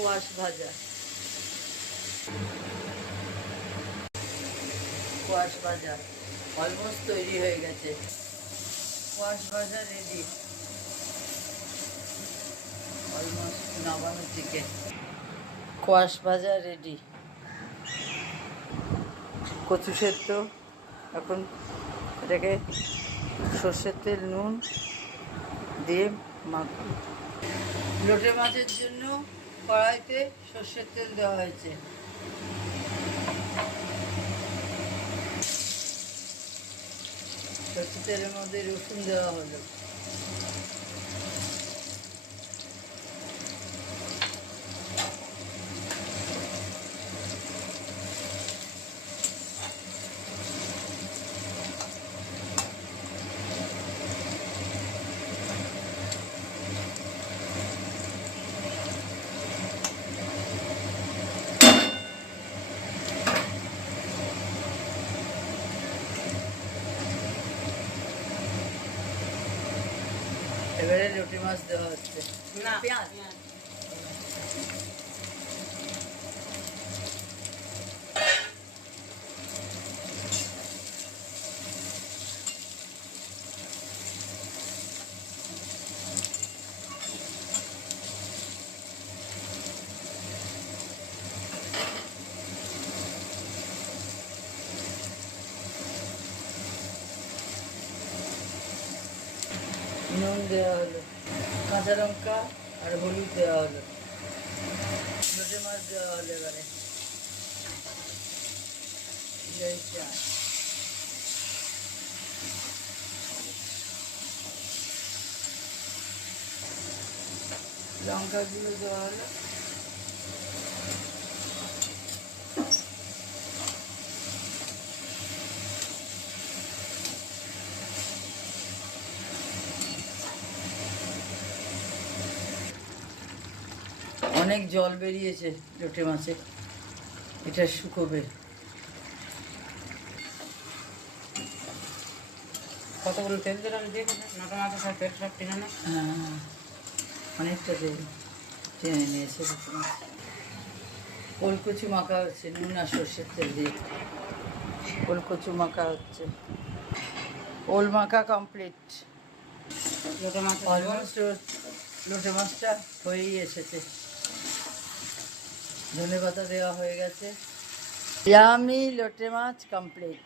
Quash ভাজা, quash ভাজা almost তৈরি হয়ে গেছে। কোয়াশ ভাজা রেডি, অলমোস্ট নামানোর দিকে। কোয়াশ ভাজা রেডি। কচু সেদ্ধ, এখন এটাকে সর্ষের তেল নুন দিয়ে মাখব। লোটে মাছের জন্য কড়াইতে সর্ষের তেল দেওয়া হয়েছে। সর্ষের তেলের মধ্যে রসুন দেওয়া হলো। এবারে লোটে মাছ দেওয়া হচ্ছে। না, পেঁয়াজ নুন দেওয়া হলো, কাঁচা লঙ্কা আর হলুদ দেওয়া হলো, লোটে মাছ দেওয়া হলো। এবারে লঙ্কা গুঁড়ো দেওয়া হলো। অনেক জল বেরিয়েছে লোটে মাছে, এটা শুকোবে। কতগুলো তেল দিলাম দিয়ে লোটে মাছের সব তেল সব টেনে না। হ্যাঁ, অনেকটা তেল টেনে নিয়েছে লোটে মাছ। ওলকচু মাখা হচ্ছে নুন আর সর্ষের তেল দিয়ে। ওলকচু মাখা হচ্ছে। ওল মাখা কমপ্লিট। লোটে মাছ অলমোস্ট লোটে মাছটা হয়েই এসেছে। ধনেপাতা দেওয়া হয়ে গেছে। ইয়ামি লোটে মাছ কমপ্লিট।